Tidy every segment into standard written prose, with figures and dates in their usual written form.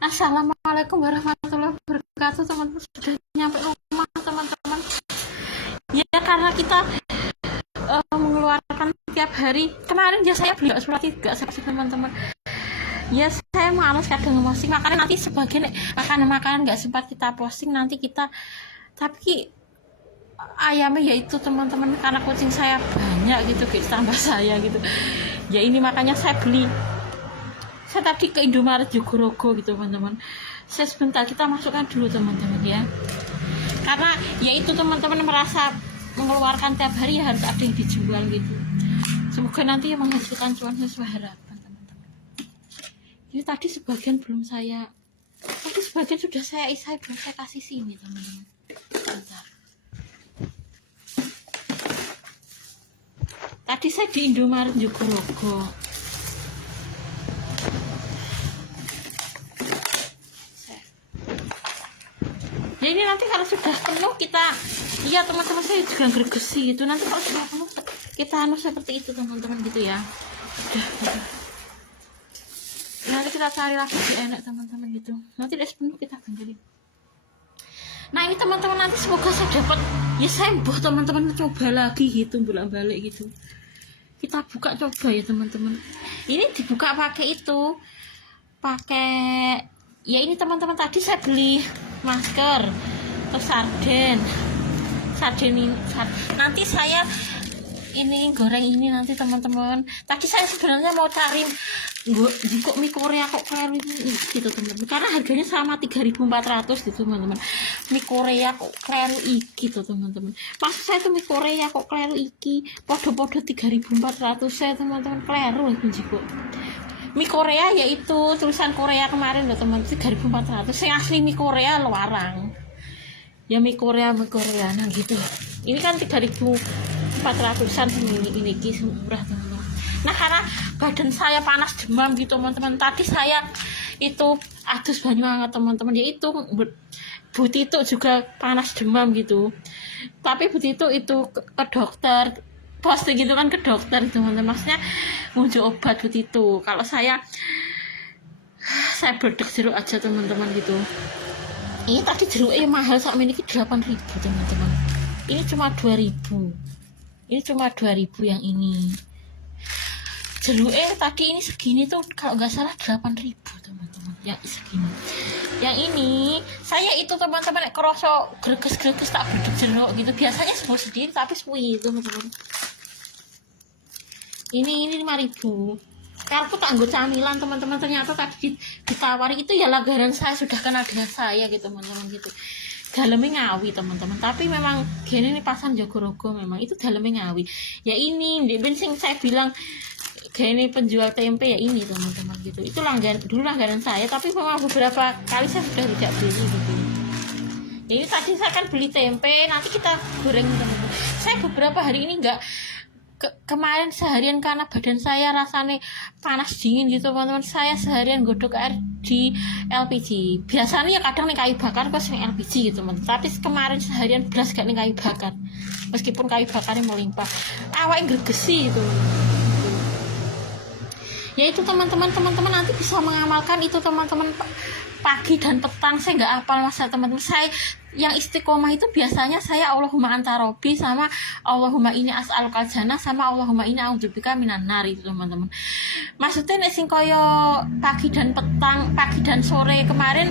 Assalamualaikum warahmatullahi wabarakatuh, teman-teman. Sudah nyampe rumah, teman-teman. Ya, karena kita mengeluarkan tiap hari. Kemarin ya saya beli surat 3 teman-teman. Ya saya malas kadang posting, makanya nanti sebagian makanan-makanan nggak sempat kita posting, nanti kita. Tapi ayamnya yaitu teman-teman, karena kucing saya banyak gitu, guys, tambah saya gitu. Ya ini makanya saya beli. Saya tadi ke Indomaret Jogorogo gitu, teman-teman. Saya sebentar, kita masukkan dulu, teman-teman, ya. Karena yaitu teman-teman merasa mengeluarkan tiap hari ya harus ada yang dijual gitu. Semoga nanti menghasilkan cuan sesuai harapan, teman-teman. Ini tadi sebagian belum saya, tapi sebagian sudah saya belum saya kasih sini, teman-teman. Bentar. Tadi saya di Indomaret Jogorogo. Ya ini nanti kalau sudah penuh kita, iya teman-teman, saya juga gergesi gitu. Nanti kalau sudah penuh kita seperti itu, teman-teman, gitu ya. Udah. Nanti kita cari lagi di enak, teman-teman, gitu. Nanti udah penuh kita ganti. Nah ini teman-teman, nanti semoga saya dapat ya sembuh, teman-teman. Coba lagi gitu, bolak-balik gitu. Kita buka coba ya, teman-teman. Ini dibuka pakai itu, pakai ya ini, teman-teman. Tadi saya beli masker, terus sarden ini. Nanti saya ini goreng ini nanti, teman-teman. Tadi saya sebenarnya mau cari kok mie Korea kok kayak ini gitu, teman-teman, karena harganya sama 3.400 gitu, teman-teman. Mie Korea kok kleru iki gitu, teman-teman. Pas saya tuh mie Korea kok kleru iki podo-podo 3.400 saya, teman-teman, kleru kok. Mie Korea yaitu tulisan Korea kemarin loh, teman, 3.400. Saya asli mie Korea luarang. Ya mie Korea nah gitu. Ini kan 3.400-an ini murah, teman-teman. Nah karena badan saya panas demam gitu, teman-teman. Tadi saya itu adus banyak banget, teman-teman. Yaitu Bu Tito juga panas demam gitu. Tapi Bu Tito itu ke dokter, posting gitu kan, ke dokter, teman-teman. Maksudnya ngunjuk obat Bu Tito. Kalau saya berdek jeruk aja, teman-teman, gitu. Ini tadi jeruknya mahal, saat ini 8.000, teman-teman. Ini cuma 2.000. Ini cuma 2.000 yang ini. Jeruknya tadi ini segini tuh kalau nggak salah 8.000, teman-teman. Yang segini. Yang ini saya itu, teman-teman, kerosok greges tak berdek jeruk gitu. Biasanya semua sendiri tapi suwi, teman-teman. Ini 5.000. Kartu tak anggo camilan, teman-teman. Ternyata tadi ditawari itu ya langganan saya, sudah kenal dengan saya gitu, teman-teman, gitu. Dalamnya Ngawi, teman-teman. Tapi memang gini nih, pasan Jogorogo memang itu dalamnya Ngawi. Ya ini di bensin saya bilang gini penjual tempe ya ini, teman-teman, gitu. Itu langganan saya, tapi memang beberapa kali saya sudah tidak beli gitu. Ini tadi saya kan beli tempe, nanti kita goreng, teman-teman. Saya beberapa hari ini enggak kemarin seharian karena badan saya rasanya panas dingin gitu, teman-teman. Saya seharian godok air di LPG. Biasanya ya kadang nih kayu bakar kok sering LPG gitu, teman. Tapi kemarin seharian belas gak nih kayu bakar, meskipun kayu bakarnya melimpah. Awak gergesi gitu. Ya itu, teman-teman nanti bisa mengamalkan itu, teman-teman, pagi dan petang. Saya nggak hafal masa, teman-teman. Saya yang istiqomah itu biasanya saya Allahumma anta robbi, sama Allahumma ini as'alukal jannah, sama Allahumma ini a'udzubika minan nar itu, teman-teman. Maksudnya nek sing koyo pagi dan petang, pagi dan sore kemarin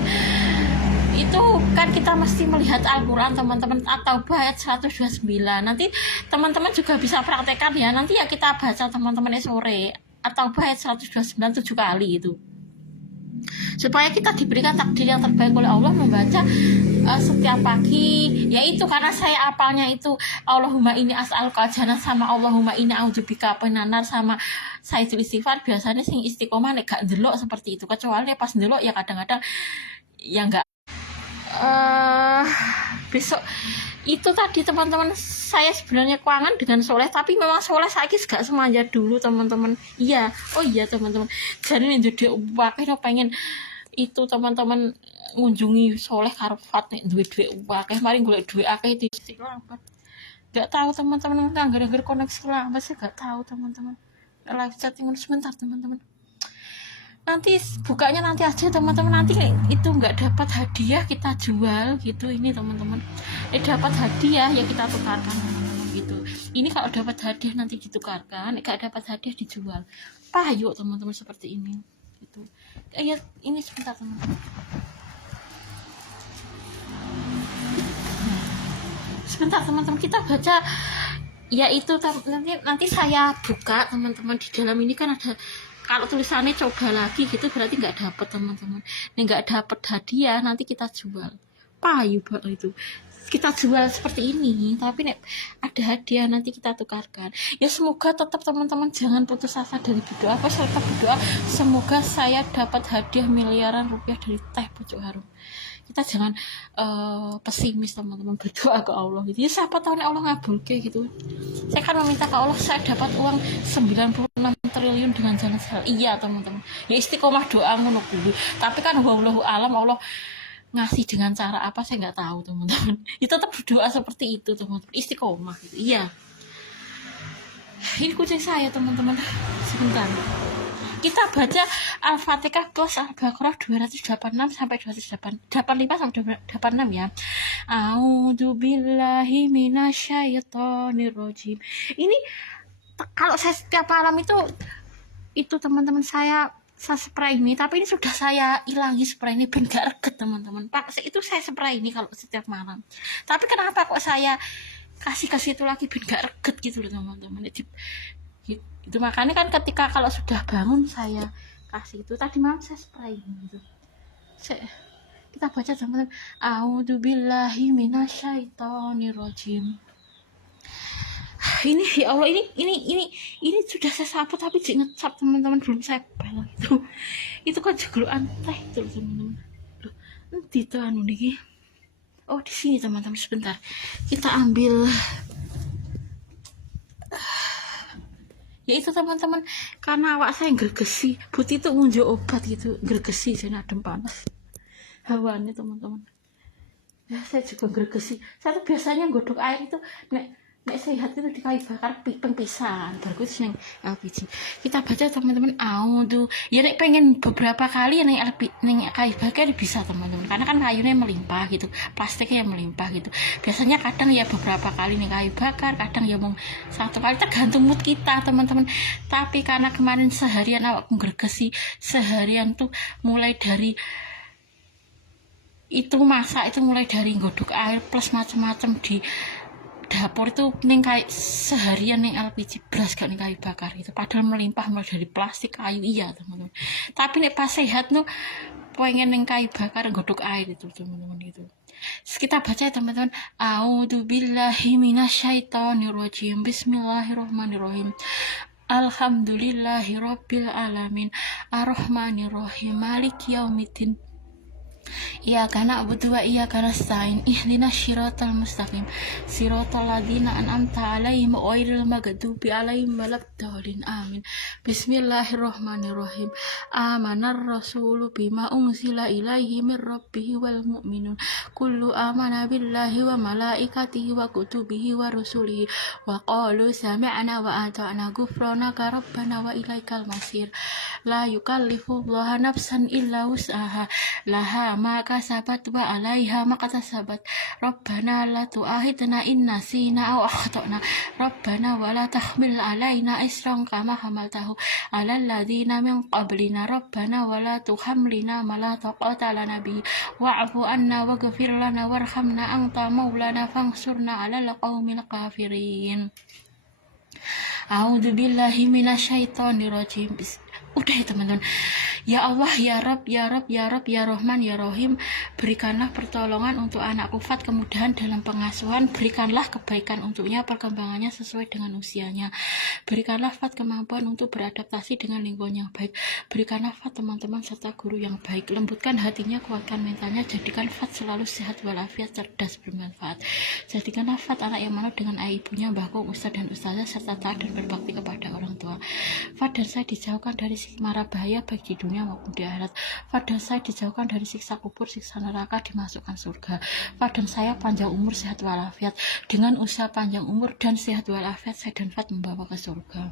itu kan kita mesti melihat Al-Quran, teman-teman, atau ayat 129. Nanti teman-teman juga bisa praktekkan ya. Nanti ya kita baca, teman-teman, sore atau ayat 129 7 kali itu, supaya kita diberikan takdir yang terbaik oleh Allah membaca setiap pagi. Yaitu karena saya apalnya itu Allahumma ini as'alukal jannah, sama Allahumma ini a'udzubika minan nar, sama saya istighfar. Biasanya sing istiqomah nek gak ndelok seperti itu, kecuali pas ndelok ya kadang-kadang ya enggak. Besok itu tadi, teman-teman, saya sebenarnya keuangan dengan soleh, tapi memang soleh saya gak semanja dulu, teman-teman. Iya, oh iya, teman-teman, jadi nih jadi wakil pengen itu, teman-teman, ngunjungi soleh karfat nih duit wakil, mari gue duit akeh di Istiqlal. Gak tahu, teman-teman, nggak gara-gara koneksi lah, masih gak tahu, teman-teman. Live chatting sebentar, teman-teman. nanti bukanya nanti aja teman-teman, nanti itu nggak dapat hadiah kita jual gitu. Ini teman-teman, dapat hadiah ya kita tukarkan teman-teman gitu. Ini kalau dapat hadiah nanti ditukarkan, nggak dapat hadiah dijual. Yuk teman-teman, seperti ini gitu. Ya ini sebentar teman-teman, sebentar teman-teman, kita baca ya itu. Nanti saya buka teman-teman, di dalam ini kan ada, kalau tulisannya coba lagi gitu berarti nggak dapet teman-teman. Ini nggak dapet hadiah, nanti kita jual. Payu itu kita jual seperti ini, tapi nek ada hadiah nanti kita tukarkan. Ya semoga tetap teman-teman jangan putus asa dari berdoa. Apa saya tetap berdoa, semoga saya dapat hadiah miliaran rupiah dari Teh Pucuk Harum. Kita jangan pesimis teman-teman, berdoa ke Allah gitu. Ya siapa tahu nih Allah ngabulke gitu. Saya kan meminta ke Allah saya dapat uang 96 triliun dengan jalan halal. Iya teman-teman, ya istiqomah doa ngono kuwi. Tapi kan wallahu alam, Allah ngasih dengan cara apa saya nggak tahu teman-teman. Ya tetap berdoa seperti itu teman-teman, istiqomah gitu. Iya, ini kucing saya teman-teman, sebentar. Kita baca Al-Fatihah plus Al-Baqarah 286 sampai 285 sampai 86 ya. A'udzubillahi minasyaitonirrajim. Ini kalau saya setiap malam itu teman-teman, saya spray ini, tapi ini sudah saya hilangi spray ini ben gak reget teman-teman. Pak, itu saya spray ini kalau setiap malam. Tapi kenapa kok saya kasih itu lagi ben gak reget gitu loh teman-teman. Itu makanya kan ketika kalau sudah bangun saya kasih itu. Tadi malam saya spray gitu. Kita baca teman-teman, a'udzubillahi minasyaitonirrajim. Ini ya Allah, ini sudah saya sapu tapi jangan ngecap teman-teman, belum saya bel itu kan jeglokan teh itu teman-teman. Nanti tuh anu nih, oh di sini teman-teman, sebentar kita ambil. Ya itu teman-teman, karena awak saya gergesi, Putih itu ngunjuk obat gitu, gergesi saya adem panas hawanya teman-teman. Ya saya juga gergesi. Saya tuh biasanya godok air itu nek sehat itu di kayu bakar pengpisan baru itu neng LPG. Kita baca teman-teman, tuh ya nek pengen beberapa kali ya neng kayu bakar bisa teman-teman, karena kan kayunya melimpah gitu, plastiknya melimpah gitu. Biasanya kadang ya beberapa kali nih kayu bakar, kadang ya mau satu kali, tergantung mood kita teman-teman. Tapi karena kemarin seharian awak gergesi, seharian tuh mulai dari itu masak itu mulai dari godok air plus macam-macam di dapur itu neng kayak seharian neng LPG beras gak neng kayu bakar gitu, padahal melimpah mulai dari plastik, kayu, iya teman-teman. Tapi nek pas sehat tuh pengen neng kayu bakar godok air itu teman-teman gitu. Kita baca ya teman-teman, a'udzubillahi minasyaitonirrajim, bismillahirrahmanirrahim, alhamdulillahirabbil alamin, arrahmanirrahim, maliki yaumiddin, Iyyaka na'budu wa iyyaka nasta'in, ihdinas siratal mustaqim, siratal ladzina an'amta 'alaihim ghairil maghdubi 'alaihim waladdallin. Amin. Bismillahirrahmanirrahim. Amanar rasulu bima unzila ilaihi mir rabbih wal mu'minun. Kullu amana billahi wa malaikatihi wa kutubihi wa rusulihi wa qalu sami'na wa ata'na ghufranaka rabbana wa ilaikal masir. La yukallifullahu nafsan illa wus'aha, laha ma kasabat wa 'alaiha ma kasabat. Rabbana la tu'akhidna in nasina aw akhtana. Rabbana wa la tahmil 'alaina isran kama hamaltahu 'alal ladzina min qablina. Rabbana wa la tuhammilna ma la taqata lana bihi wa'fu 'anna waghfir lana warhamna anta maulana fansurna 'alal qaumil kafirin. A'udzubillahi minasyaitonirrajim. Udah ya teman-teman. Ya Allah, ya Rabb, ya Rabb, ya Rabb, ya Rahman, ya Rahim, berikanlah pertolongan untuk anakku Fat, kemudahan dalam pengasuhan, berikanlah kebaikan untuknya, perkembangannya sesuai dengan usianya, berikanlah Fat kemampuan untuk beradaptasi dengan lingkungan yang baik, berikanlah Fat teman-teman serta guru yang baik, lembutkan hatinya, kuatkan mentalnya, jadikan Fat selalu sehat walafiat, cerdas, bermanfaat, jadikanlah Fat anak yang manut dengan ayah ibunya, mbahku, ustaz dan ustazah, serta taat dan berbakti kepada orang tua. Fat dan saya dijauhkan dari mara bahaya baik di dunia maupun di akhirat. Fat dan saya dijauhkan dari siksa kubur, siksa neraka, dimasukkan surga. Fat dan saya panjang umur, sehat walafiat. Dengan usaha panjang umur dan sehat walafiat, saya dan Fat membawa ke surga.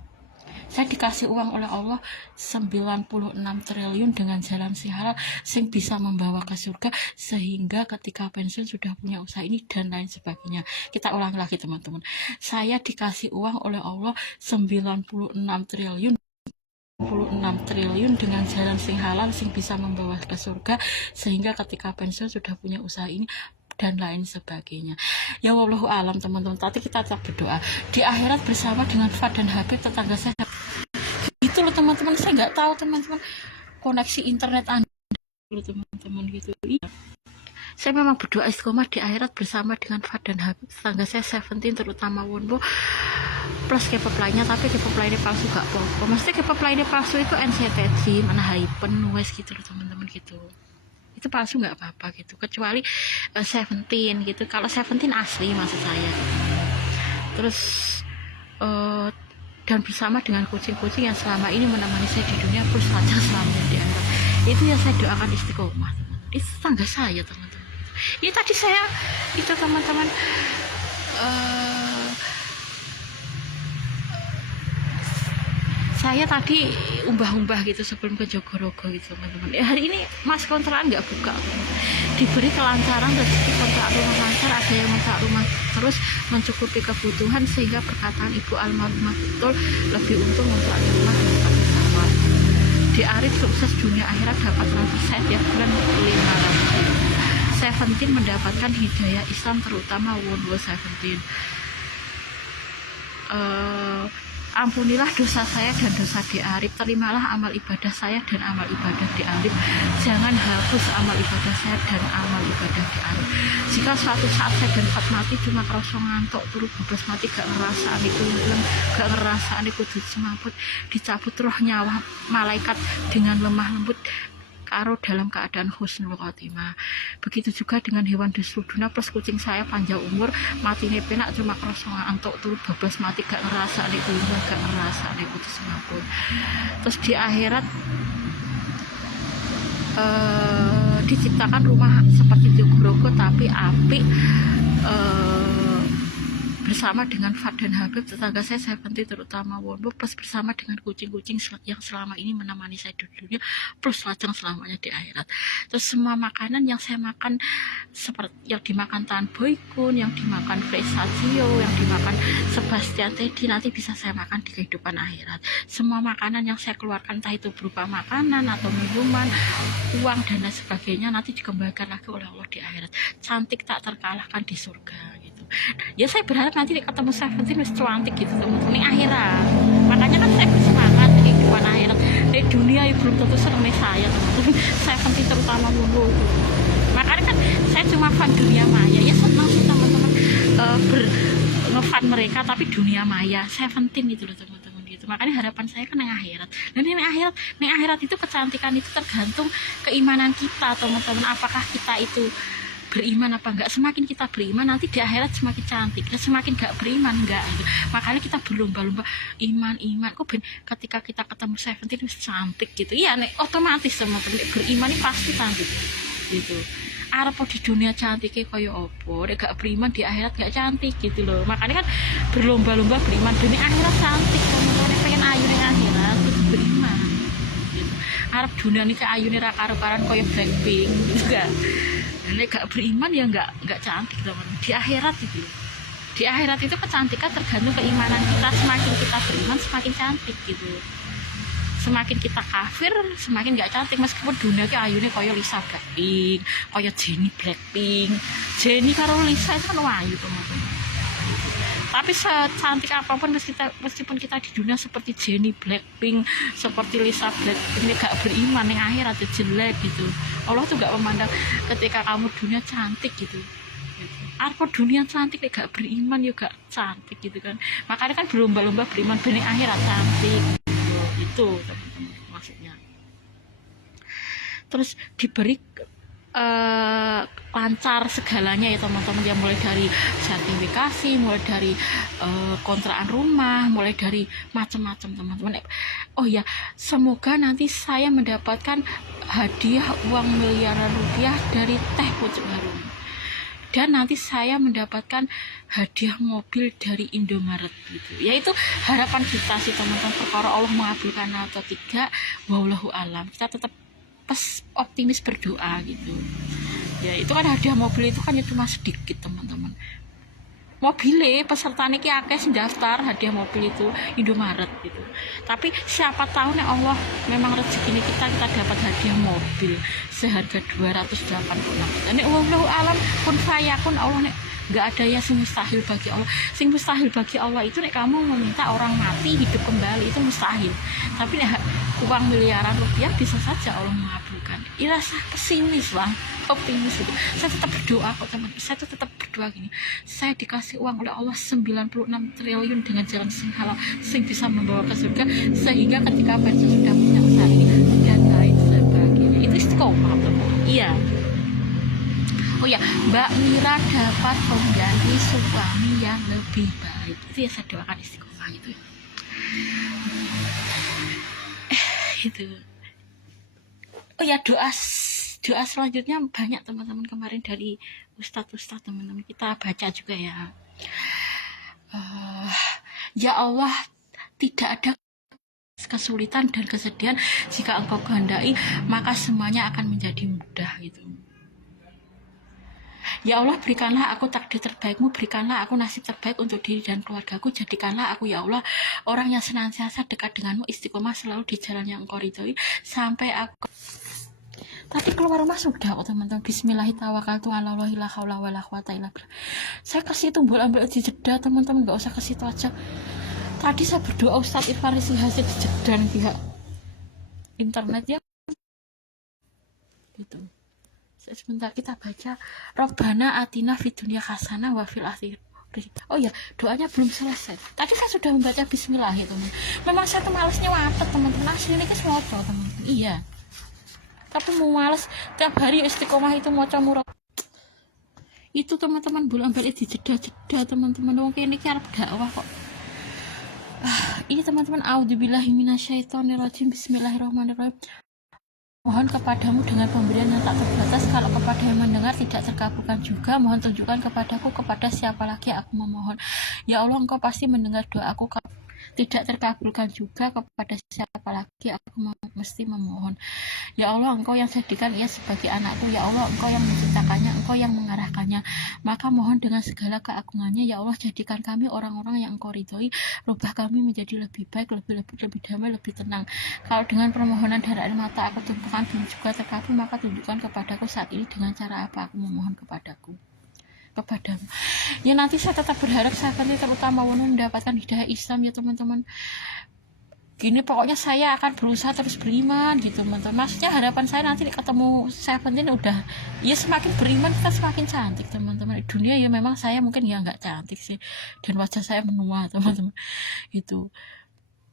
Saya dikasih uang oleh Allah 96 triliun dengan jalan sing halal sing bisa membawa ke surga, sehingga ketika pensiun sudah punya usaha ini dan lain sebagainya. Kita ulang lagi teman-teman. Saya dikasih uang oleh Allah 96 triliun dengan jalan sing halal sing bisa membawa ke surga, sehingga ketika pensiun sudah punya usaha ini dan lain sebagainya. Ya wallahu alam teman-teman. Tapi kita tetap berdoa di akhirat bersama dengan Fad dan Habib tetangga saya. Itu loh teman-teman, saya nggak tahu teman-teman koneksi internet Anda teman-teman gitu. Iya. Saya memang berdoa istiqomah di akhirat bersama dengan Fad dan Habib tetangga saya Seventeen, terutama Wonbo plus K-pop lainnya, tapi K-pop lainnya palsu gak apa-apa. Maksudnya K-pop lainnya palsu itu NCT Dream, mana Hypen, West gitu loh teman-teman gitu. Itu palsu nggak apa-apa gitu, kecuali Seventeen gitu. Kalau Seventeen asli maksud saya gitu. Terus dan bersama dengan kucing-kucing yang selama ini menemani saya di dunia plus saja selamanya di akhirat. Itu yang saya doakan istiqomah teman-teman. Itu tangga saya teman-teman. Ini tadi saya itu teman-teman saya tadi umbah-umbah gitu sebelum ke Jogorogo gitu teman-teman. Hari ini mas kontrakan nggak buka teman-teman. Diberi kelancaran rezeki kontrak rumah lancar, ada yang kontrak rumah terus mencukupi kebutuhan, sehingga perkataan ibu almarhumah betul, lebih untung untuk ada rumah daripada sawah. Di Arif sukses dunia akhirat dapat transfer tiap bulan 500. Seventeen mendapatkan hidayah Islam, terutama Wonwo Seventeen. Ampunilah dosa saya dan dosa di Arif, terimalah amal ibadah saya dan amal ibadah di Arif, jangan hapus amal ibadah saya dan amal ibadah di Arif. Jika suatu saat saya dan Fat mati cuma kerasa ngantuk turu bebas mati, gak ngerasaan iku ilem, gak ngerasaan iku semaput, dicabut roh nyawa malaikat dengan lemah lembut karo dalam keadaan husnul khotimah. Begitu juga dengan hewan di seluruh dunia plus kucing saya panjang umur, mati penak cuma kerasa ngantuk turu bebas mati, gak ngerasa nek kuwi, gak ngerasa nek kudu semaput. Terus di akhirat diciptakan rumah seperti Jogorogo tapi apik, bersama dengan Fad dan Habib tetangga saya Seventeen, terutama Wonbo, plus bersama dengan kucing-kucing yang selama ini menemani saya di dunia, plus lajang selamanya di akhirat. Terus semua makanan yang saya makan, seperti yang dimakan Tan Boykun, yang dimakan Fresagio, yang dimakan Sebastian Teddy, nanti bisa saya makan di kehidupan akhirat. Semua makanan yang saya keluarkan, entah itu berupa makanan atau minuman, uang dan lain sebagainya, nanti dikembalikan lagi oleh Allah di akhirat. Cantik tak terkalahkan di surga gitu. Ya saya berharap nanti ketemu Seventeen wis cantik gitu teman-teman di akhirat. Makanya kan saya bersemangat di kehidupan akhirat. Di dunia ya belum tentu seneng saya teman-teman. Seventeen terutama dulu. Makanya kan saya cuma fan dunia maya. Ya senang sih teman-teman ngefan mereka, tapi dunia maya Seventeen gitu loh teman-teman gitu. Makanya harapan saya kan yang akhirat. Dan ini akhirat itu kecantikan itu tergantung keimanan kita teman-teman. Apakah kita itu beriman apa enggak. Semakin kita beriman nanti di akhirat semakin cantik, dan semakin gak beriman enggak gitu. Makanya kita berlomba-lomba iman kok ketika kita ketemu Seventeen cantik gitu. Iya nek otomatis teman-teman beriman ini pasti cantik gitu. Arep di dunia cantiknya kaya opo, nek gak beriman di akhirat gak cantik gitu loh. Makanya kan berlomba-lomba beriman demi akhirat cantik. Teman-teman pengen ayu ning akhirat terus beriman gitu. Arep dunia ini kayak ayune ra karo-karan kaya Blackpink gitu kan. Nek gak beriman ya nggak cantik teman-teman. Di akhirat itu, di akhirat itu kecantikan tergantung keimanan kita. Semakin kita beriman semakin cantik gitu. Semakin kita kafir semakin nggak cantik. Meskipun dunia ki ayune kaya Lisa Blackpink, kaya Jennie Blackpink, Jennie karo Lisa itu kan ayu teman-teman. Tapi secantik apapun meskipun kita di dunia seperti Jennie Blackpink, seperti Lisa Blackpink, ini gak beriman yang akhirat jelek gitu. Allah tuh gak memandang ketika kamu dunia cantik gitu. Apa dunia cantik gak beriman juga cantik gitu kan. Makanya kan berlomba-lomba beriman bening akhirat cantik gitu. Itu teman-teman maksudnya. Terus diberi lancar segalanya ya teman-teman, ya mulai dari sertifikasi, mulai dari kontrakan rumah, mulai dari macam-macam teman-teman. Oh ya, semoga nanti saya mendapatkan hadiah uang miliaran rupiah dari Teh Pucuk Harum. dan nanti saya mendapatkan hadiah mobil dari Indomaret gitu. Yaitu harapan kita sih teman-teman, perkara Allah mengabulkan atau tidak wallahu alam, kita tetap optimis berdoa gitu ya. Itu kan hadiah mobil itu kan cuma sedikit teman-teman, mobilnya peserta niki akeh sing daftar hadiah mobil itu Indomaret gitu. Tapi siapa tahu nih Allah memang rezeki kita dapat hadiah mobil seharga 286. Dan wallahu alam kun fayakun, Allah nih nggak ada ya sing mustahil bagi Allah. Sing mustahil bagi Allah itu nih kamu meminta orang mati hidup kembali, itu mustahil. Tapi nih uang miliaran rupiah bisa saja Allah mengabulkan. Irasa pesimis lah, optimis itu. Saya tetap berdoa kok teman. Saya tuh tetap berdoa gini. Saya dikasih uang oleh Allah 96 triliun dengan jalan sing halal, sing bisa membawa ke surga, sehingga ketika pensiun sudah punya usaha ini dan lain sebagainya. Itu istiqomah teman. Iya. Oh ya, Mbak Mira dapat mengganti suami yang lebih baik. Itu ya saya doakan istiqomah itu. Itu. Oh ya, doa selanjutnya banyak teman-teman kemarin dari ustadz teman-teman kita baca juga ya. Ya Allah, tidak ada kesulitan dan kesedihan jika Engkau kehendaki, maka semuanya akan menjadi mudah gitu. Ya Allah, berikanlah aku takdir terbaikmu, berikanlah aku nasib terbaik untuk diri dan keluargaku, jadikanlah aku ya Allah orang yang senantiasa dekat denganmu, istiqomah selalu di jalan yang Engkau ridhoi sampai aku. Tapi keluar rumah sudah kok teman-teman, bismillahirrahmanirrahim, la haula wala quwata illa billah. Saya kasih itu ambil di jeda teman-teman, nggak usah ke situ aja. Tadi saya berdoa Ustadz Irfan Rizky Hasid di jeda pihak internet ya gitu. Sebentar kita baca Robbana atina fid dunya hasanah wa fil akhirati. Oh ya, doanya belum selesai. Tadi saya sudah membaca bismillah itu. Memang saya tuh malesnya wapet teman-teman, asli ini kan moco teman-teman. Iya. Tapi mau males tiap hari istiqomah itu moco murah. Itu teman-teman bulan balik di jeda-jeda teman-teman. Mungkin ini arep dakwah kok. Ini teman-teman, auzubillahi minasyaitonirrajim, bismillahirrahmanirrahim. Mohon kepadamu dengan pemberian yang tak terbatas, kalau kepada yang mendengar tidak terkabulkan juga, mohon tunjukkan kepadaku kepada siapa lagi aku memohon. Ya Allah, Engkau pasti mendengar doaku, tidak terkabulkan juga kepada siapa lagi aku mesti memohon. Ya Allah, Engkau yang jadikan ia sebagai anakku, ya Allah, Engkau yang menciptakannya, Engkau yang mengarahkannya, maka mohon dengan segala keagungannya, ya Allah, jadikan kami orang-orang yang Engkau ridhoi, rubah kami menjadi lebih baik, lebih damai, lebih tenang. Kalau dengan permohonan darah air mata aku tumpahkan belum juga terkabul, maka tunjukkan kepadaku saat ini dengan cara apa aku memohon kepadamu. Ya nanti saya tetap berharap saya nanti terutama mendapatkan hidayah Islam ya teman-teman. Gini pokoknya saya akan berusaha terus beriman gitu teman-teman. Maksudnya harapan saya nanti ketemu Seventeen udah ya semakin beriman kita semakin cantik teman-teman. Dunia ya memang saya mungkin ya nggak cantik sih dan wajah saya menua teman-teman itu.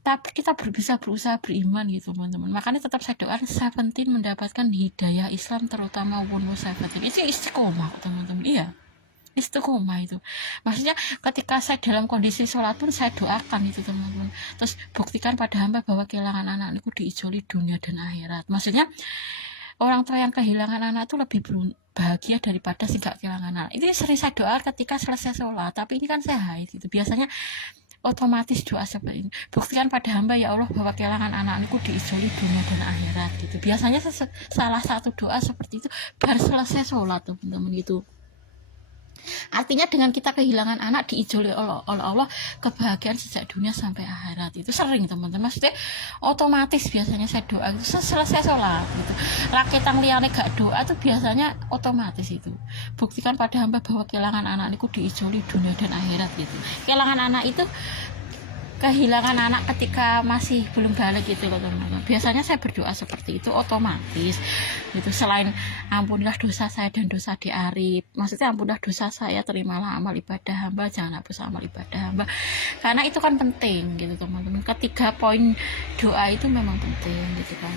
Tapi kita bisa berusaha beriman gitu teman-teman. Makanya tetap saya doakan Seventeen mendapatkan hidayah Islam terutama Wonwo Seventeen. Itu istiqomah teman-teman. Iya. Istiqomah itu maksudnya ketika saya dalam kondisi sholat pun saya doakan itu teman-teman, terus buktikan pada hamba bahwa kehilangan anak itu diijoli dunia dan akhirat. Maksudnya orang tua yang kehilangan anak itu lebih bahagia daripada sih gak kehilangan anak. Itu sering saya doa ketika selesai sholat, tapi ini kan saya haid gitu, biasanya otomatis doa seperti ini, buktikan pada hamba ya Allah bahwa kehilangan anak-anakku diijoli dunia dan akhirat gitu. Biasanya salah satu doa seperti itu baru selesai sholat teman-teman gitu. Artinya dengan kita kehilangan anak diijoli oleh Allah kebahagiaan sejak dunia sampai akhirat. Itu sering teman-teman, maksudnya otomatis biasanya saya doa itu selesai sholat gitu. Rakyat yang liane gak doa tuh biasanya otomatis itu. Buktikan pada hamba bahwa kehilangan anak itu diijoli dunia dan akhirat gitu. Kehilangan anak itu kehilangan anak ketika masih belum balik gitu loh teman-teman. Biasanya saya berdoa seperti itu otomatis gitu. Selain ampunilah dosa saya dan dosa di Arif, maksudnya ampunilah dosa saya, terimalah amal ibadah hamba, jangan hapus amal ibadah hamba, karena itu kan penting gitu teman-teman. Ketiga poin doa itu memang penting gitu kan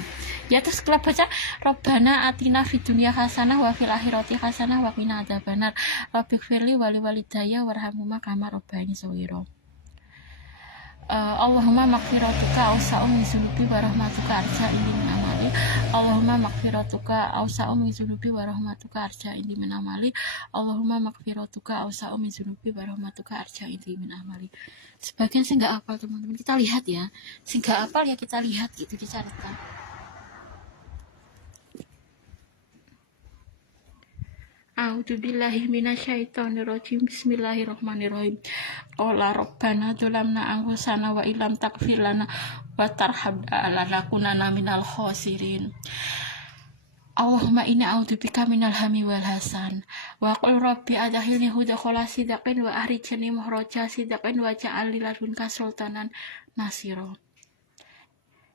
ya. Terus kita baca Robbana atina fid dunya hasanah wa fil akhirati hasanah wa qina adzabannar rabbighfirli wa liwalidayya warhamhuma kama rabbayani shaghira. Allahumma maghfiratuka awsa'u min zunubi wa rahmatuka arja ilin amali Allahumma maghfiratuka awsa'u min dzunubi wa rahmatuka arja indi min amali. Allahumma maghfiratuka awsa'u min dzunubi wa rahmatuka arja indi min amali. Sebagian sih nggak hafal teman-teman, kita lihat ya. Sih nggak hafal ya kita lihat gitu di catatan. A'udzubillahi minasyaitonirrajim. Bismillahirrahmanirrahim. Qala rabbana dzalamna anfusana wa illam taghfir lana wa tarhamna lanakunanna minal khasirin. Allahumma inni a'udzubika minal hammi wal hasan wa qul rabbi adkhilni mudkhala sidqin wa akhrijni mukhraja sidqin wa ja'al li ladunka sultanan nasira.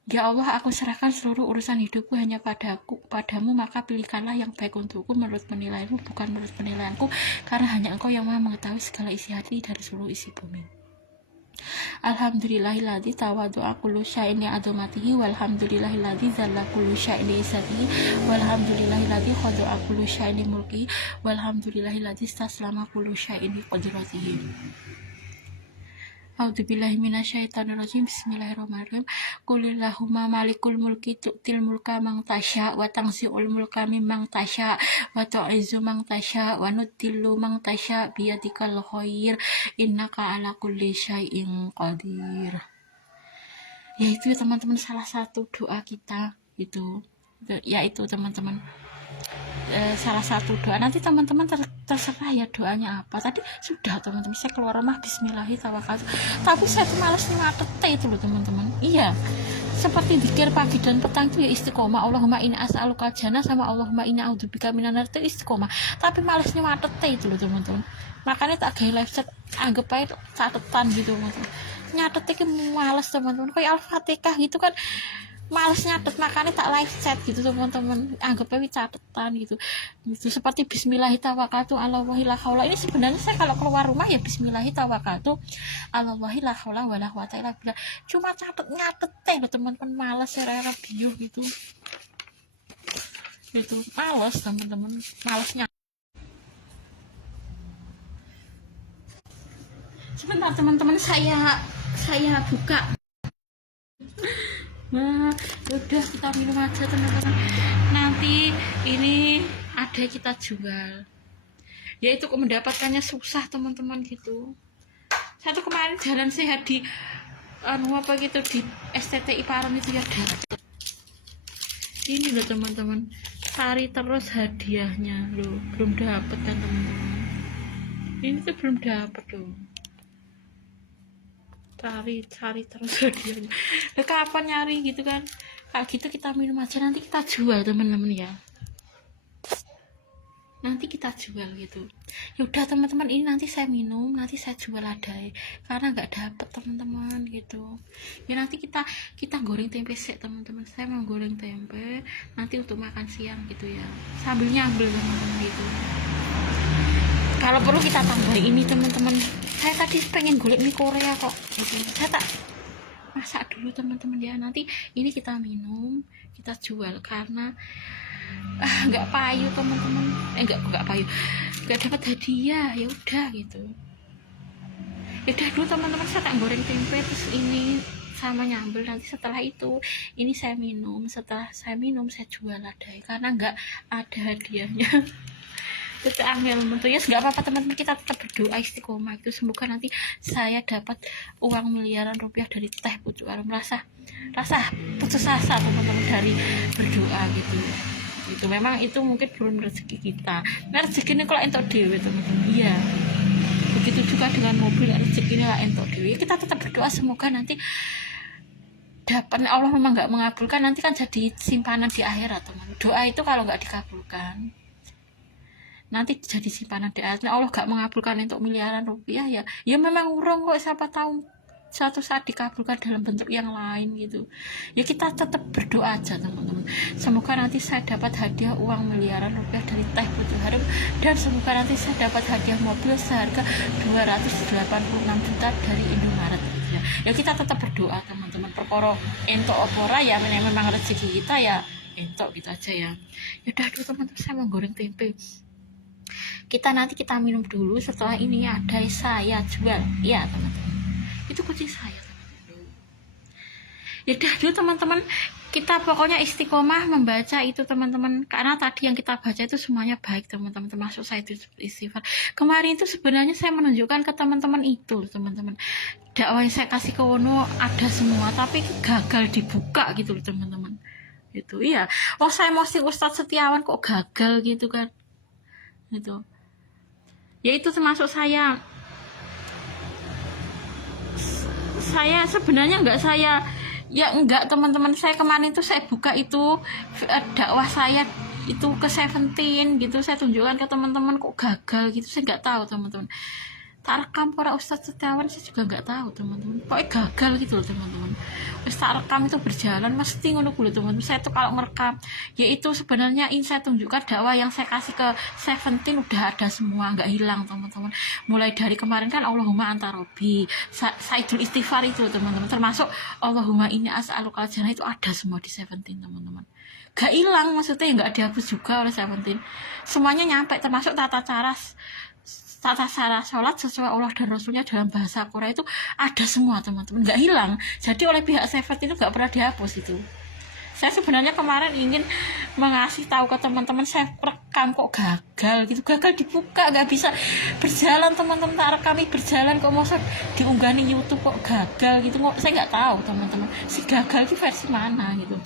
Ya Allah, aku serahkan seluruh urusan hidupku hanya padamu, maka pilihkanlah yang baik untukku menurut penilaianmu, bukan menurut penilaianku, karena hanya Engkau yang maha mengetahui segala isi hati dari seluruh isi bumi. Alhamdulillahilladzi tawaddu'a kullu syai'in li'azamatihi walhamdulillahilladzi zalla kullu syai'in li'izatihi walhamdulillahilladzi khada'a kullu syai'in limulkihi walhamdulillahilladzi istaslama kullu syai'in liqudratihi. A'udzubillahi minasyaitonirrajim. Bismillahirrahmanirrahim. Qulillahumma malikul mulki tu'til mulka man tasya wa tanzi'ul mulka mimman tasya wa tu'izzu man tasya wa nutillu man tasya biyadikal khair innaka ala kulli syai'in qadir. Yaitu ya teman-teman salah satu doa kita itu, yaitu teman-teman salah satu doa. Nanti teman-teman terserah ya doanya apa. Tadi sudah teman-teman saya keluar rumah bismillahirrahmanirrahim, tapi saya tuh malas nyatet itu loh teman-teman. Iya, seperti zikir pagi dan petang itu ya istiqomah. Allahumma inni as'aluka jannah sama Allahumma inni a'udzubika minan nar itu istiqomah, tapi malas nyatet itu loh teman-teman. Makanya tak gaya live chat, anggap aja catatan gitu teman-teman. Nyatet itu malas teman-teman, kayak Al-Fatihah gitu kan, males nyatet, makanya tak live chat gitu teman-teman, anggap aja catatan gitu. Seperti bismillahirrahmanirrahim. Ini sebenarnya saya kalau keluar rumah ya bismillahirrahmanirrahim, cuma nyatet loh teman-teman, males saya video gitu. Itu males teman-teman, malesnya. Sebentar teman-teman, saya buka. Nah, udah kita minum aja teman-teman. Nanti ini ada kita jual. Ya itu mendapatkannya susah teman-teman gitu. Saya tuh kemarin jalan sehat di apa gitu di STTI Paron itu ya dapet. Ini loh teman-teman, cari terus hadiahnya loh, belum dapet kan teman-teman. Ini tuh belum dapet loh. Cari terus hadiahnya. Kapan nyari gitu kan? Kayak gitu kita minum aja, nanti kita jual teman-teman ya. Nanti kita jual gitu. Ya udah teman-teman, ini nanti saya minum, nanti saya jual adai karena nggak dapet teman-teman gitu. Ya nanti kita goreng tempe sih teman-teman. Saya mau goreng tempe nanti untuk makan siang gitu ya. Sambil nyambel teman-teman gitu. Kalau perlu kita tambah ini teman-teman. Saya tadi pengen golek mie Korea kok gitu. Saya tak masak dulu teman-teman ya. Nanti ini kita minum, kita jual karena nggak payu teman-teman. Nggak payu. Nggak dapat hadiah. Ya udah gitu. Ya udah dulu teman-teman, saya tak goreng tempe terus ini sama nyambel. Nanti setelah itu ini saya minum. Setelah saya minum saya jual adai karena nggak ada hadiahnya. Itu angel menurut ya, nggak apa-apa teman-teman, kita tetap berdoa istiqomah itu, semoga nanti saya dapat uang miliaran rupiah dari teh pucuk harum. Rasa putus asa teman-teman dari berdoa gitu. Itu memang itu mungkin belum rezeki kita. Nah rezeki ini kalau entok dewe teman-teman. Iya. Begitu juga dengan mobil, rezeki ini lah entok dewe. Kita tetap berdoa semoga nanti dapat. Allah memang nggak mengabulkan, nanti kan jadi simpanan di akhirat teman. Doa itu kalau nggak dikabulkan nanti jadi simpanan di akhirat. Allah gak mengabulkan untuk miliaran rupiah ya memang urung kok, siapa tahu suatu saat dikabulkan dalam bentuk yang lain gitu. Ya kita tetap berdoa aja teman-teman, semoga nanti saya dapat hadiah uang miliaran rupiah dari teh pucuk harum, dan semoga nanti saya dapat hadiah mobil seharga 286 juta dari Indomaret ya kita tetap berdoa teman-teman. Perkara entok opora ya memang rezeki kita ya entok gitu aja ya. Udah dulu teman-teman, saya mau goreng tempe. Nanti kita minum dulu, setelah ini ada saya jual ya teman-teman. Itu kucing saya teman-teman. Ya udah dulu teman-teman, kita pokoknya istiqomah membaca itu teman-teman, karena tadi yang kita baca itu semuanya baik teman-teman, termasuk saya itu istighfar. Kemarin itu sebenarnya saya menunjukkan ke teman-teman itu teman-teman, dakwah yang saya kasih ke Wono ada semua, tapi gagal dibuka gitu loh teman-teman. Itu iya, oh saya mesti Ustadz Setiawan kok gagal gitu kan, gitu. Ya itu termasuk saya sebenarnya enggak teman-teman, saya kemarin itu saya buka itu dakwah saya itu ke 17 gitu, saya tunjukkan ke teman-teman kok gagal gitu, saya nggak tahu teman-teman. Tak rekam para Ustadz Setiawan saya juga nggak tahu teman-teman, pokoknya gagal gitu loh teman-teman. Terus tak rekam itu berjalan mesti ngono kulo teman-teman. Saya tuh kalau merekam yaitu sebenarnya ini saya tunjukkan dakwah yang saya kasih ke 17 udah ada semua, nggak hilang teman-teman. Mulai dari kemarin kan Allahumma anta robbi, Saidul Istighfar itu teman-teman, termasuk Allahumma inni as'alukal jannah itu ada semua di 17 teman-teman. Gak hilang, maksudnya nggak dihapus juga oleh 17, semuanya nyampe, termasuk tata cara sholat sesuai Allah dan Rasulnya dalam bahasa Korea itu ada semua teman-teman, nggak hilang. Jadi oleh pihak 17 itu nggak pernah dihapus itu. Saya sebenarnya kemarin ingin mengasih tahu ke teman-teman, saya rekam kok gagal gitu, gagal dibuka, nggak bisa berjalan teman-teman, tak rekami berjalan kok mau diunggah di YouTube kok gagal gitu, saya nggak tahu teman-teman si gagal itu versi mana gitu.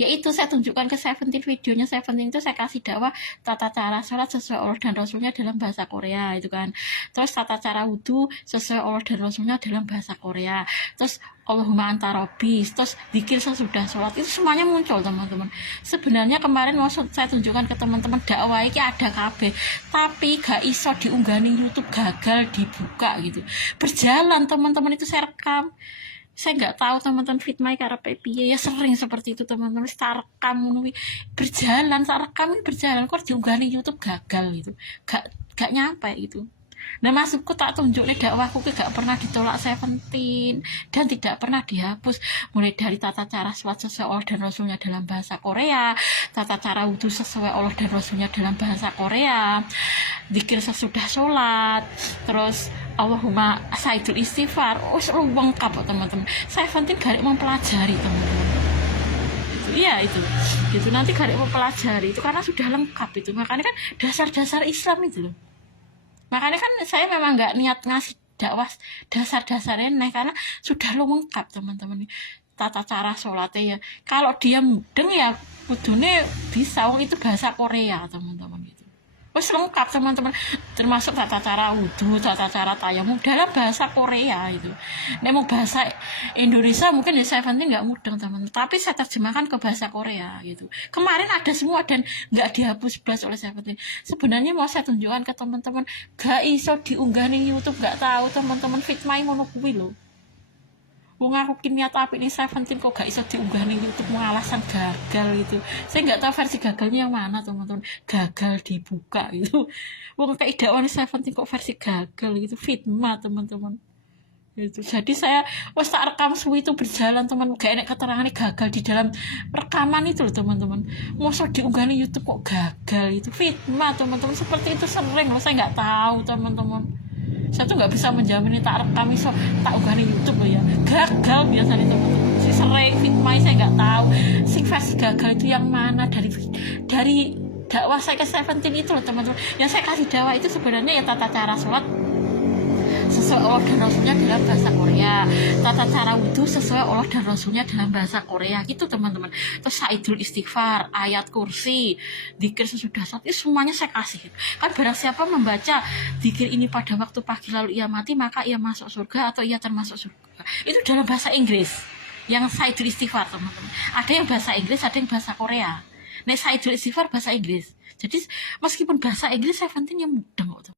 Ya itu saya tunjukkan ke 17 videonya 17 itu saya kasih dakwah tata cara sholat sesuai Allah dan Rasulnya dalam bahasa Korea itu kan, terus tata cara wudhu sesuai Allah dan Rasulnya dalam bahasa Korea, terus Allahumma anta robbi, terus zikir sesudah sholat, itu semuanya muncul teman-teman. Sebenarnya kemarin mau saya tunjukkan ke teman-teman dakwah ini ada KB, tapi gak iso diunggah di YouTube, gagal dibuka gitu, berjalan teman-teman, itu saya rekam. Saya nggak tahu teman-teman fitmai karepe piye, ya sering seperti itu teman-teman, rekam berjalan kok diunggah di YouTube gagal gitu, gak nyampe gitu. Nah maksudku tak tunjuk nih dakwahku gak pernah ditolak 17 dan tidak pernah dihapus, mulai dari tata cara sholat sesuai Allah dan Rasulnya dalam bahasa Korea, tata cara wudhu sesuai Allah dan Rasulnya dalam bahasa Korea, zikir sesudah sholat, terus Allahumma Saidul Istighfar, lengkap teman-teman. 17 gak mempelajari teman-teman. Iya itu nanti gak mempelajari itu karena sudah lengkap itu, makanya kan dasar-dasar Islam itu loh. Makanya kan saya memang nggak niat ngasih dakwah dasar-dasarnya karena sudah lengkap teman-teman. Tata cara sholatnya ya, kalau dia mudeng ya kudune bisa, itu bahasa Korea teman-teman gitu. Wes lengkap teman-teman, termasuk tata cara wudhu, tata cara tayamum dalam bahasa Korea itu. Nek mau bahasa Indonesia mungkin di 17 nggak mudeng teman-teman, tapi saya terjemahkan ke bahasa Korea gitu. Kemarin ada semua dan nggak dihapus belas oleh 17. Sebenarnya mau saya tunjukkan ke teman-teman, gak iso diunggah di YouTube, nggak tahu teman-teman fitmai ngono kuwi lho. Wong aku niat apik nih 17 kok gak iso diunggah nih YouTube, mau alasan gagal gitu. Saya nggak tahu versi gagalnya yang mana teman-teman, gagal dibuka gitu. Wong kayak dakwah 17 kok versi gagal gitu, fitnah teman-teman. Itu jadi saya tak rekam suwi itu berjalan teman, gak enak keterangannya gagal di dalam rekaman itu loh teman-teman. Masa diunggah nih YouTube kok gagal itu, fitnah teman-teman. Seperti itu sering loh, saya nggak tahu teman-teman. Saya tuh nggak bisa menjamin tak rekam iso tak unggah di YouTube loh ya, gagal biasanya teman-teman. Si sering fitmai saya nggak tahu si versi gagal itu yang mana dari dakwah saya ke 17 itu loh teman-teman. Yang saya kasih dakwah itu sebenarnya ya tata cara sholat sesuai Allah dan Rasulnya dalam bahasa Korea, tata cara wudhu sesuai Allah dan Rasulnya dalam bahasa Korea gitu teman-teman. Terus Saidul Istighfar, ayat kursi, zikir sesudah sholat, itu semuanya saya kasih. Kan barang siapa membaca zikir ini pada waktu pagi lalu ia mati, maka ia masuk surga atau ia termasuk surga. Itu dalam bahasa Inggris yang Saidul Istighfar teman-teman. Ada yang bahasa Inggris, ada yang bahasa Korea. Nek Saidul Istighfar bahasa Inggris. Jadi meskipun bahasa Inggris 17 yang mudeng kok